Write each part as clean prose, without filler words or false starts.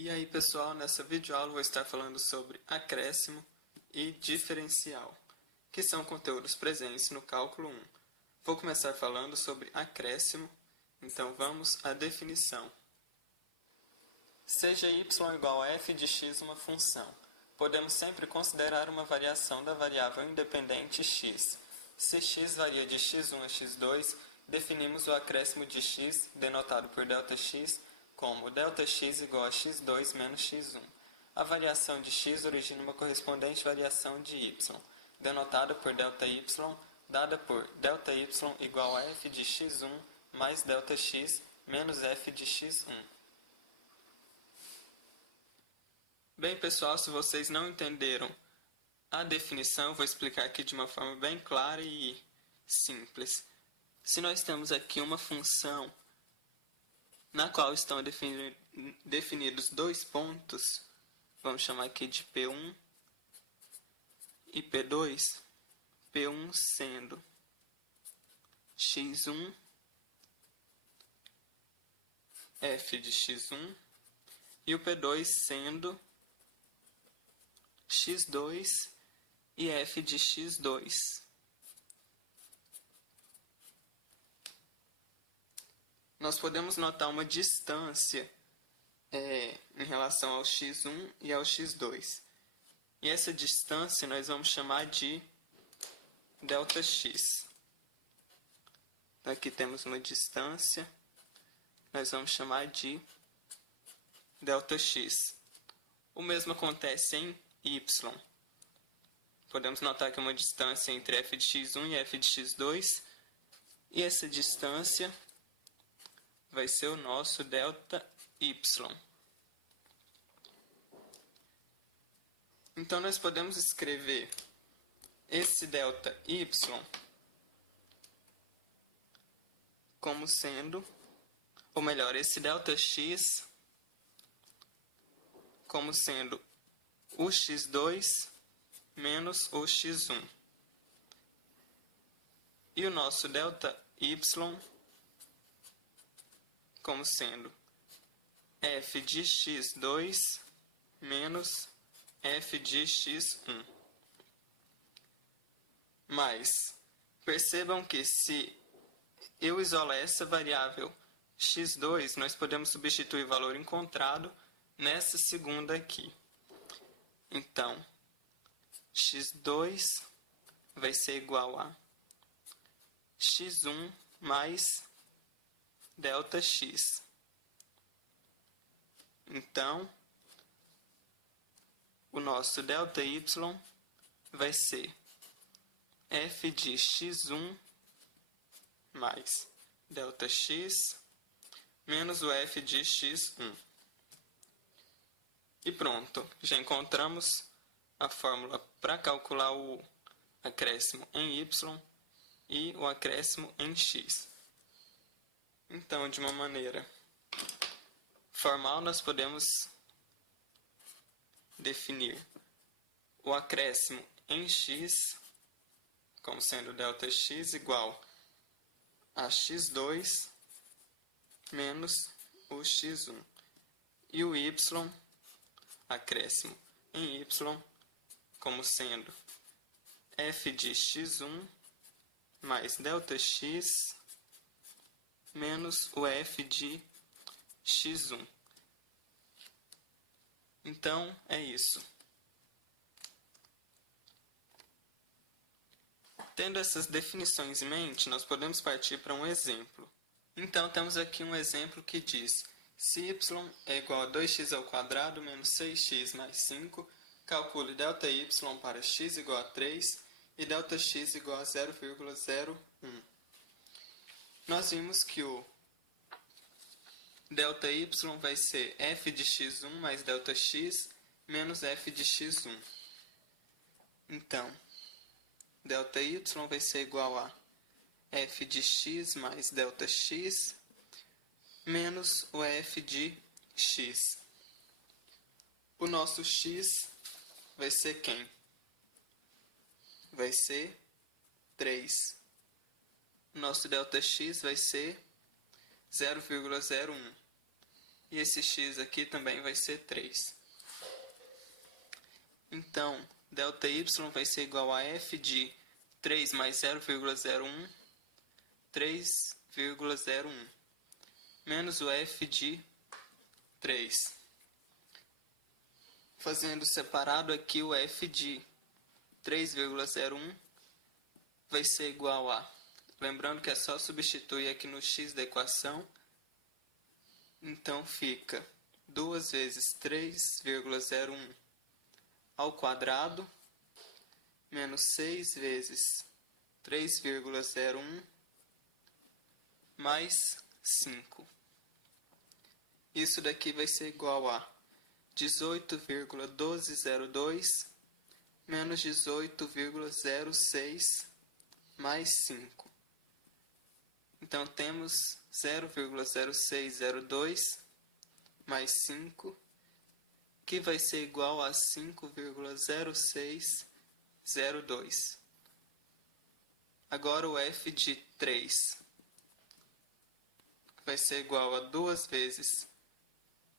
E aí pessoal, nessa videoaula vou estar falando sobre acréscimo e diferencial, que são conteúdos presentes no cálculo 1. Vou começar falando sobre acréscimo, então vamos à definição. Seja y igual a f de x uma função, podemos sempre considerar uma variação da variável independente x. Se x varia de x1 a x2, definimos o acréscimo de x, denotado por ΔX, como ΔX igual a x2 menos x1. A variação de x origina uma correspondente variação de y, denotada por ΔY, dada por ΔY igual a f de x1 mais ΔX menos f de x1. Bem, pessoal, se vocês não entenderam a definição, eu vou explicar aqui de uma forma bem clara e simples. Se nós temos aqui uma função na qual estão definidos dois pontos, vamos chamar aqui de P1 e P2, P1 sendo x1, f de x1, e o P2 sendo x2 e f de x2. Nós podemos notar uma distância em relação ao x1 e ao x2. E essa distância nós vamos chamar de ΔX. Aqui temos uma distância, nós vamos chamar de ΔX. O mesmo acontece em y. Podemos notar que é uma distância entre f de x1 e f de x2. E essa distância vai ser o nosso ΔY. Então, nós podemos escrever esse ΔY como sendo, ou melhor, esse ΔX como sendo o x2 menos o x1. E o nosso ΔY como sendo f de x2 menos f de x1. Mas percebam que se eu isolar essa variável x2, nós podemos substituir o valor encontrado nessa segunda aqui. Então, x2 vai ser igual a x1 mais ΔX. Então, o nosso ΔY vai ser f de x1 mais ΔX menos o f de x1. E pronto, já encontramos a fórmula para calcular o acréscimo em y e o acréscimo em x. Então, de uma maneira formal, nós podemos definir o acréscimo em x como sendo ΔX igual a x2 menos o x1. E o y, acréscimo em y, como sendo f de x1 mais ΔX menos o f de x1. Então, é isso. Tendo essas definições em mente, nós podemos partir para um exemplo. Então, temos aqui um exemplo que diz: se y é igual a 2x² menos 6x mais 5, calcule ΔY para x igual a 3 e ΔX igual a 0,01. Nós vimos que o ΔY vai ser f de x1 mais ΔX menos f de x1. Então, ΔY vai ser igual a f de x mais ΔX menos o f de x. O nosso x vai ser quem? Vai ser 3. Nosso ΔX vai ser 0,01. e esse x aqui também vai ser 3. Então, ΔY vai ser igual a f de 3 mais 0,01, 3,01, menos o f de 3. Fazendo separado aqui, o f de 3,01 vai ser igual a... Lembrando que é só substituir aqui no x da equação. Então, fica 2 vezes 3,01 ao quadrado, menos 6 vezes 3,01, mais 5. Isso daqui vai ser igual a 18,1202 menos 18,06 mais 5. Então, temos 0,0602 mais 5, que vai ser igual a 5,0602. Agora, o f de 3 vai ser igual a 2 vezes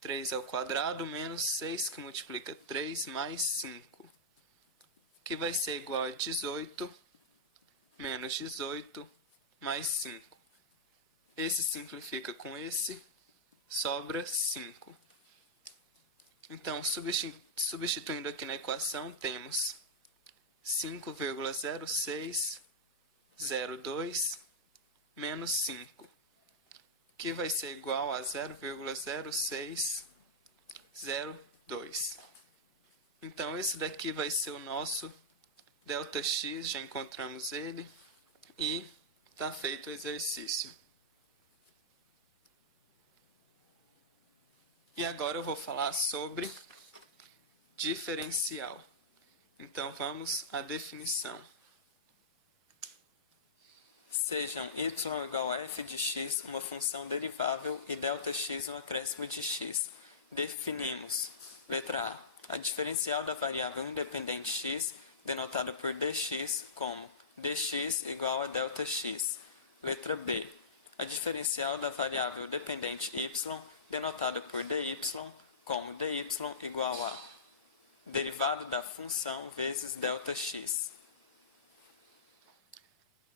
3 ao quadrado menos 6, que multiplica 3 mais 5, que vai ser igual a 18 menos 18 mais 5. Esse simplifica com esse, sobra 5. Então, substituindo aqui na equação, temos 5,0602 menos 5, que vai ser igual a 0,0602. Então, esse daqui vai ser o nosso ΔX, já encontramos ele, e está feito o exercício. E agora eu vou falar sobre diferencial. Então, vamos à definição. Sejam y igual a f de x uma função derivável e ΔX um acréscimo de x. Definimos, letra A diferencial da variável independente x, denotada por dx, como dx igual a ΔX. Letra B, a diferencial da variável dependente y, denotada por dy, como dy igual a derivada da função vezes ΔX.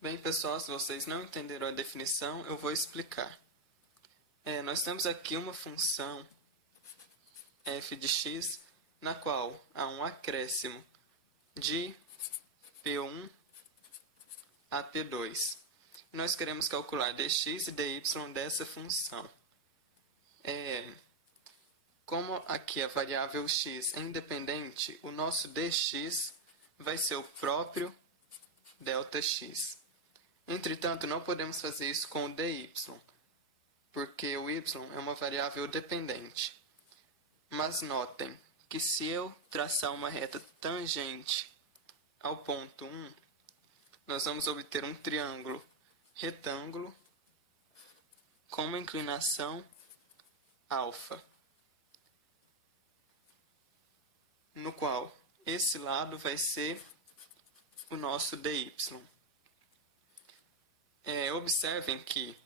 Bem, pessoal, se vocês não entenderam a definição, eu vou explicar. Nós temos aqui uma função f de x, na qual há um acréscimo de P1 a P2. Nós queremos calcular dx e dy dessa função. Como aqui a variável x é independente, o nosso dx vai ser o próprio ΔX. Entretanto, não podemos fazer isso com o dy, porque o y é uma variável dependente. Mas notem que se eu traçar uma reta tangente ao ponto 1, nós vamos obter um triângulo retângulo com uma inclinação alfa, no qual esse lado vai ser o nosso dy. Observem que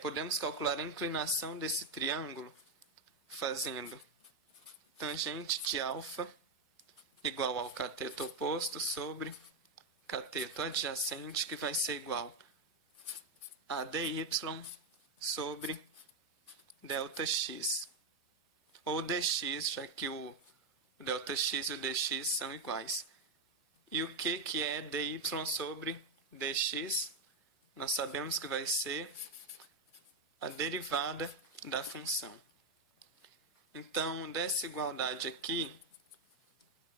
podemos calcular a inclinação desse triângulo fazendo tangente de alfa igual ao cateto oposto sobre cateto adjacente, que vai ser igual a dy sobre ΔX, ou dx, já que o ΔX e o dx são iguais. E o que é dy sobre dx? Nós sabemos que vai ser a derivada da função. Então, dessa igualdade aqui,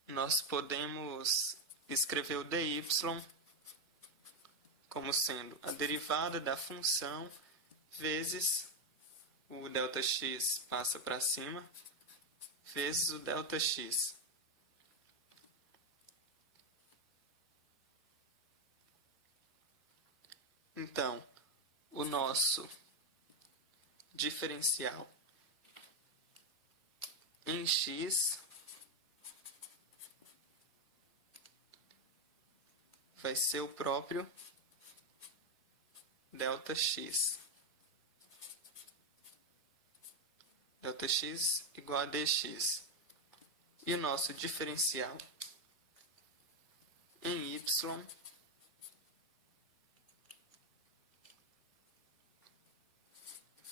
nós podemos escrever o dy como sendo a derivada da função vezes o ΔX passa para cima, vezes o ΔX. Então, o nosso diferencial em x vai ser o próprio ΔX. Δx igual a dx. E o nosso diferencial em y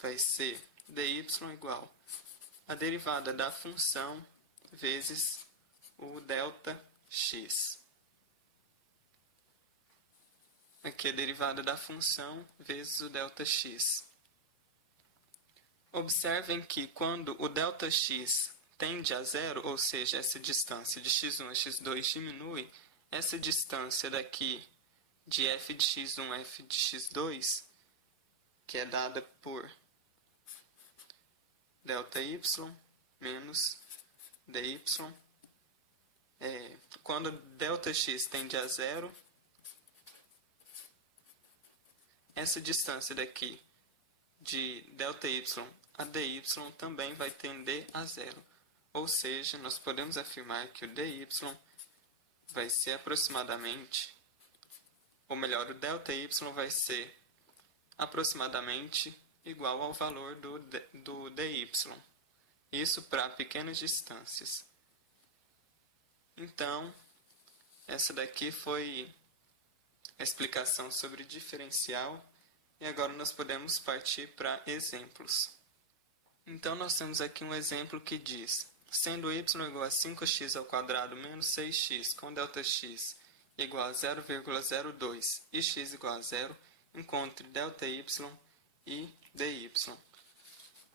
vai ser dy igual a derivada da função vezes o Δx. Aqui é a derivada da função vezes o Δx. Observem que quando o Δx tende a zero, ou seja, essa distância de x1 a x2 diminui, essa distância daqui de f de x1 a f de x2, que é dada por ΔY menos dy, quando Δx tende a zero, essa distância daqui de ΔY a dy também vai tender a zero. Ou seja, nós podemos afirmar que o dy vai ser aproximadamente, ou melhor, o ΔY vai ser aproximadamente igual ao valor do dy. Isso para pequenas distâncias. Então, essa daqui foi a explicação sobre diferencial. E agora nós podemos partir para exemplos. Então, nós temos aqui um exemplo que diz: sendo y igual a 5x² menos 6x com Δx igual a 0,02 e x igual a 0, encontre ΔY e dy.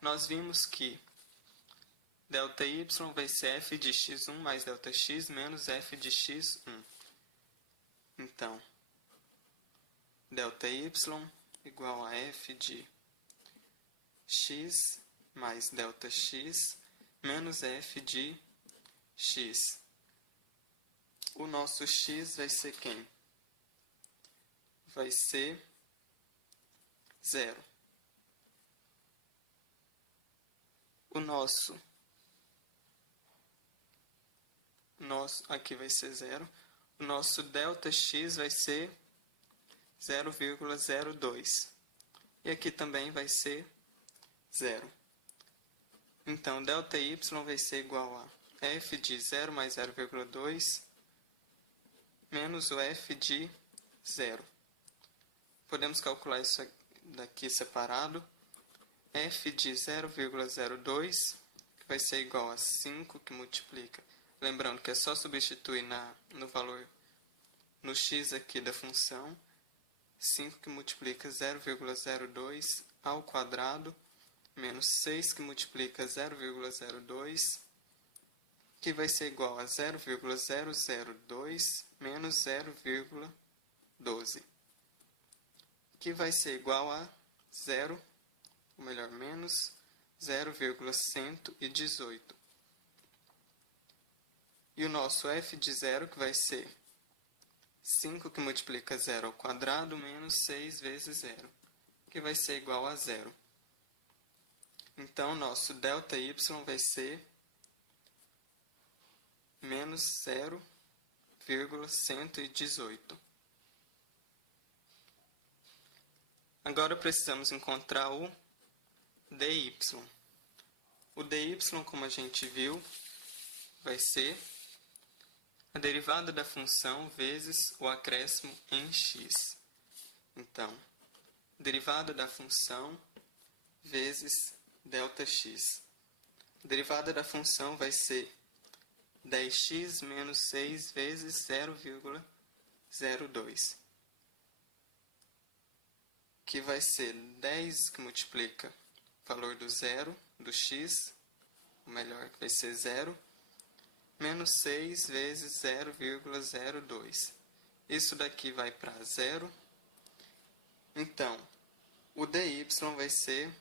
Nós vimos que ΔY vai ser f de x1 mais Δx menos f de x1. Então, ΔY igual a f de x mais Δx menos f de x. O nosso x vai ser quem? Vai ser 0. O nosso aqui vai ser 0. O nosso Δx vai ser 0,02. E aqui também vai ser 0. Então, ΔY vai ser igual a f de 0 mais 0,2 menos o f de 0. Podemos calcular isso daqui separado. F de 0,02 vai ser igual a 5, que multiplica. Lembrando que é só substituir no valor, no x aqui da função. 5 que multiplica 0,02 ao quadrado, menos 6 que multiplica 0,02, que vai ser igual a 0,002 menos 0,12, que vai ser igual a 0, ou melhor, menos 0,118. E o nosso f de 0, que vai ser 5 que multiplica 0 ao quadrado, menos 6 vezes 0, que vai ser igual a 0. Então, nosso ΔY vai ser menos 0,118. Agora precisamos encontrar o dy. O dy, como a gente viu, vai ser a derivada da função vezes o acréscimo em x. Então, derivada da função vezes Δx. A derivada da função vai ser 10x menos 6 vezes 0,02, que vai ser 10 que multiplica o valor do zero, do x, ou melhor, que vai ser 0, menos 6 vezes 0,02. Isso daqui vai para 0. Então, o dy vai ser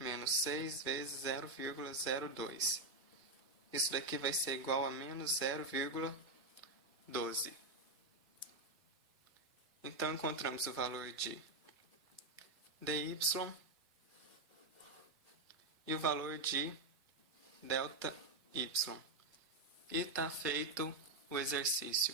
menos 6 vezes 0,02. Isso daqui vai ser igual a menos 0,12. Então, encontramos o valor de dy e o valor de ΔY. E está feito o exercício.